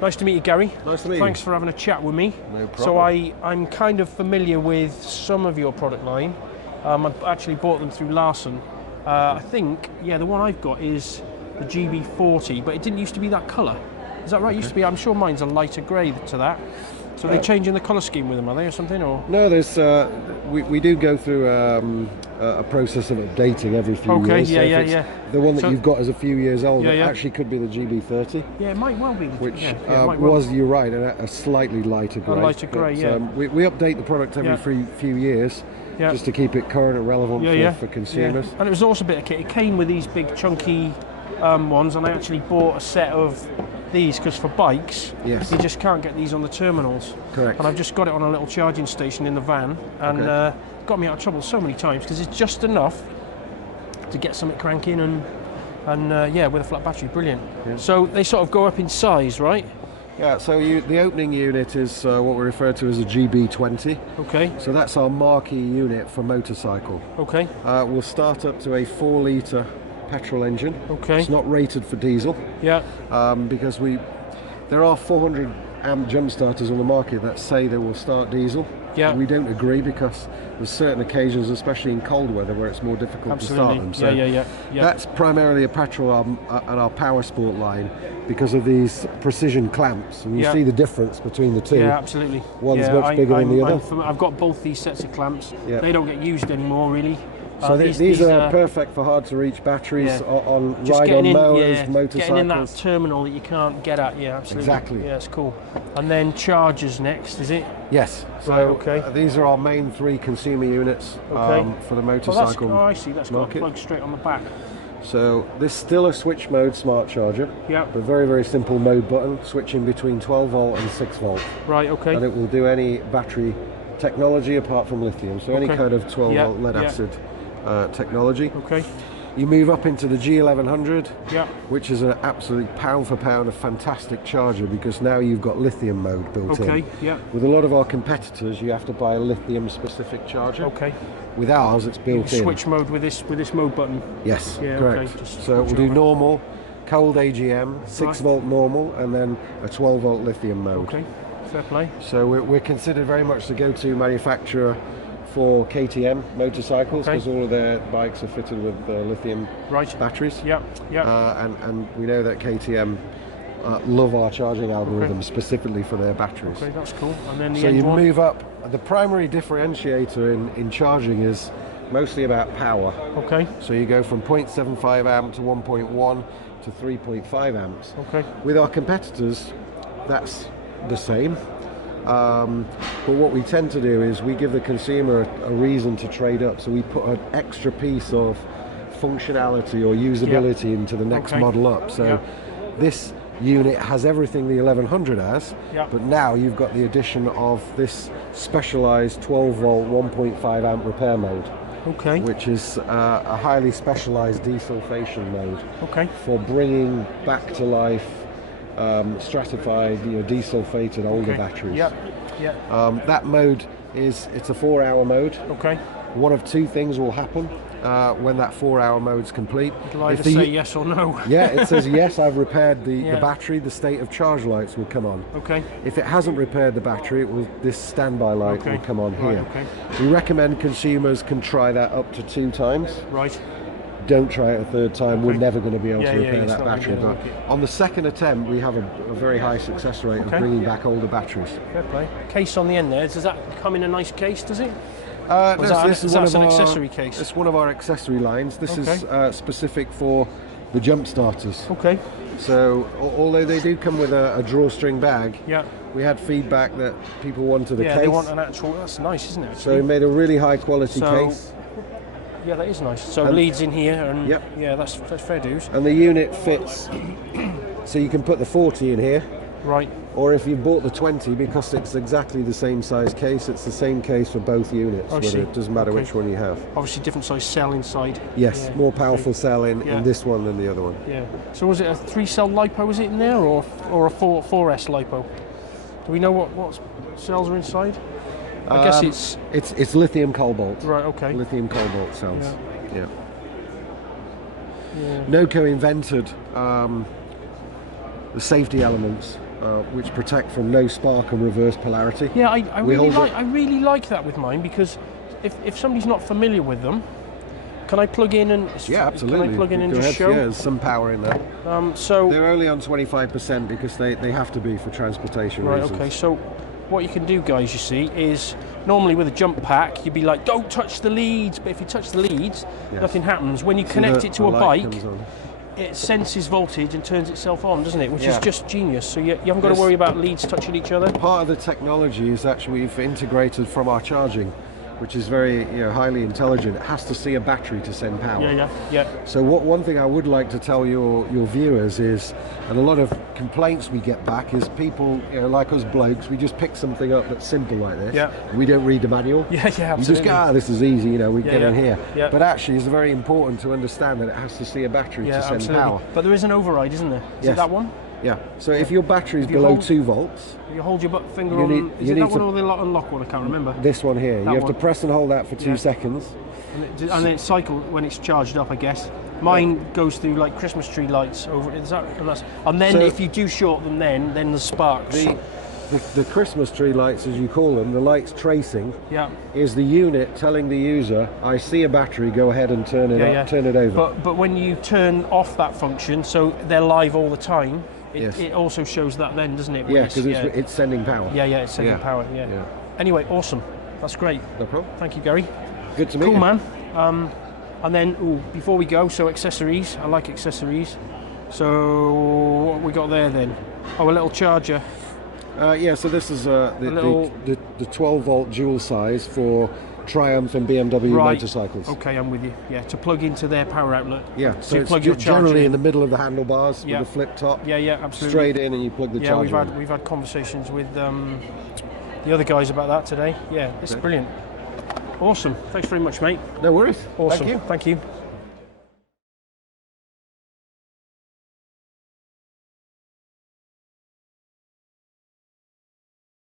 Nice to meet you, Gary. Nice to meet you. Thanks for having a chat with me. No problem. So I'm kind of familiar with some of your product line. I've actually bought them through Larson. I think, yeah, the one I've got is the GB40, but it didn't used to be that colour. Is that right? It used to be, I'm sure mine's a lighter grey to that. So they're changing the colour scheme with them, are they, or something? Or no, there's we do go through a process of updating every few years. Okay, so the one that you've got is a few years old. Yeah, It actually could be the GB30. Yeah, it might well be. Which was, you're right, a slightly lighter grey. A lighter grey, yeah. We update the product every few years. Yeah. Just to keep it current and relevant for consumers. Yeah. And it was also a bit of kit. It came with these big chunky ones, and I actually bought a set of these because for bikes, you just can't get these on the terminals. Correct. And I've just got it on a little charging station in the van, and got me out of trouble so many times because it's just enough to get something cranking and with a flat battery, brilliant. Yeah. So they sort of go up in size, right? Yeah, so the opening unit is what we refer to as a GB20. Okay. So that's our marquee unit for motorcycle. Okay. We'll start up to a 4-litre petrol engine. Okay. It's not rated for diesel. Yeah. Because there are 400 amp jump starters on the market that say they will start diesel. Yeah. We don't agree because there's certain occasions, especially in cold weather, where it's more difficult to start them. So that's primarily a petrol and our power sport line because of these precision clamps. And you see the difference between the two. Yeah, absolutely. One's much bigger than the other. I've got both these sets of clamps. Yeah. They don't get used anymore, really. So these are perfect for hard-to-reach batteries on mowers, motorcycles. Getting in that terminal that you can't get at, absolutely. Exactly. Yeah, it's cool. And then chargers next, is it? Yes. So these are our main 3 consumer units for the motorcycle I see. That's got a plug straight on the back. So this is still a switch mode smart charger. Yeah. A very, very simple mode button, switching between 12 volt and 6 volt. Right, okay. And it will do any battery technology apart from lithium. So any kind of 12 volt lead acid technology. Okay. You move up into the G1100, which is an absolute pound for pound a fantastic charger because now you've got lithium mode built in. With a lot of our competitors, you have to buy a lithium specific charger. Okay. With ours, it's built in. Switch mode with this mode button. Yes, correct. Okay. So it will do normal, cold AGM, 6 volt normal, and then a 12 volt lithium mode. Okay. Fair play. So we're considered very much the go-to manufacturer for KTM motorcycles because all of their bikes are fitted with lithium batteries. And we know that KTM love our charging algorithm specifically for their batteries. Okay, that's cool. And then so you move up. The primary differentiator in charging is mostly about power. Okay. So you go from 0.75 amp to 1.1 to 3.5 amps. Okay. With our competitors, that's the same. But what we tend to do is we give the consumer a reason to trade up, so we put an extra piece of functionality or usability into the next model up. So this unit has everything the 1100 has, but now you've got the addition of this specialized 12 volt 1.5 amp repair mode. Okay. Which is a highly specialized desulfation mode. Okay. For bringing back to life stratified, desulfated older batteries. That mode it's a 4-hour mode. Okay. One of 2 things will happen when that 4-hour mode's complete. It'll either say yes or no. It says yes, I've repaired the battery. The state of charge lights will come on. Okay. If it hasn't repaired the battery, this standby light will come on here. Okay. We recommend consumers can try that up to 2 times. Right. Don't try it a 3rd time. We're never going to be able to repair that battery. But on the 2nd attempt, we have a very high success rate of bringing back older batteries. Fair play. Case on the end there. Does that come in a nice case? Does it? This is an accessory case. It's one of our accessory lines. This is specific for the jump starters. Okay. So although they do come with a drawstring bag, we had feedback that people wanted a case. Yeah, they want an actual. That's nice, isn't it? Actually? So we made a really high quality case. Yeah, that is nice. So leads in here, and that's fair dues. And the unit fits, so you can put the 40 in here. Right. Or if you bought the 20, because it's exactly the same size case, it's the same case for both units. It doesn't matter which one you have. Obviously, different size cell inside. Yes, more powerful cell in this one than the other one. Yeah. So was it a 3-cell LiPo? Was it in there, or a 4S LiPo? Do we know what cells are inside? I guess it's lithium cobalt. Right. Okay. Lithium cobalt cells. Yeah. Noco invented the safety elements which protect from no spark and reverse polarity. Yeah, I really like that with mine, because if somebody's not familiar with them, can I plug in and absolutely. Can I plug in and Go just ahead. show? Yeah, there's some power in there. So they're only on 25% because they have to be for transportation reasons. Okay, so what you can do, guys, you see, is normally with a jump pack, you'd be like, don't touch the leads, but if you touch the leads, nothing happens. When you connect it to a bike, it senses voltage and turns itself on, doesn't it? Which is just genius. So you haven't got to worry about leads touching each other. Part of the technology is actually we've integrated from our charging, which is very highly intelligent. It has to see a battery to send power. Yeah. So one thing I would like to tell your viewers is, and a lot of complaints we get back is people, like us blokes, we just pick something up that's simple like this. Yeah. We don't read the manual. Yeah, absolutely. You just go, this is easy, we get in here. Yeah. But actually, it's very important to understand that it has to see a battery to send power. But there is an override, isn't there? Is it that one? Yeah. So if your battery is below 2 volts, you hold your finger on. Is it that one or the unlock one? I can't remember. This one here. You have to press and hold that for 2 seconds. And then it cycles when it's charged up, I guess. Mine goes through like Christmas tree lights over. And then if you do short them, then the sparks. The Christmas tree lights, as you call them, the lights tracing, is the unit telling the user, I see a battery, go ahead and turn it turn it over. But when you turn off that function, so they're live all the time, it also shows that then, doesn't it? Yeah, because it's sending power. Yeah, it's sending power, yeah. Anyway, awesome. That's great. No problem. Thank you, Gary. Good to meet you. Cool, man. And then, before we go, so accessories. I like accessories. So, what we got there then? Oh, a little charger. So this is the 12 volt dual size for Triumph and BMW motorcycles. Okay, I'm with you. Yeah, to plug into their power outlet. Yeah, so it's plug your generally in the middle of the handlebars with a flip top. Yeah, absolutely. Straight in and you plug the charger in. We've had conversations with the other guys about that today. Yeah, it's brilliant. Awesome. Thanks very much, mate. No worries. Awesome. Thank you. Thank you.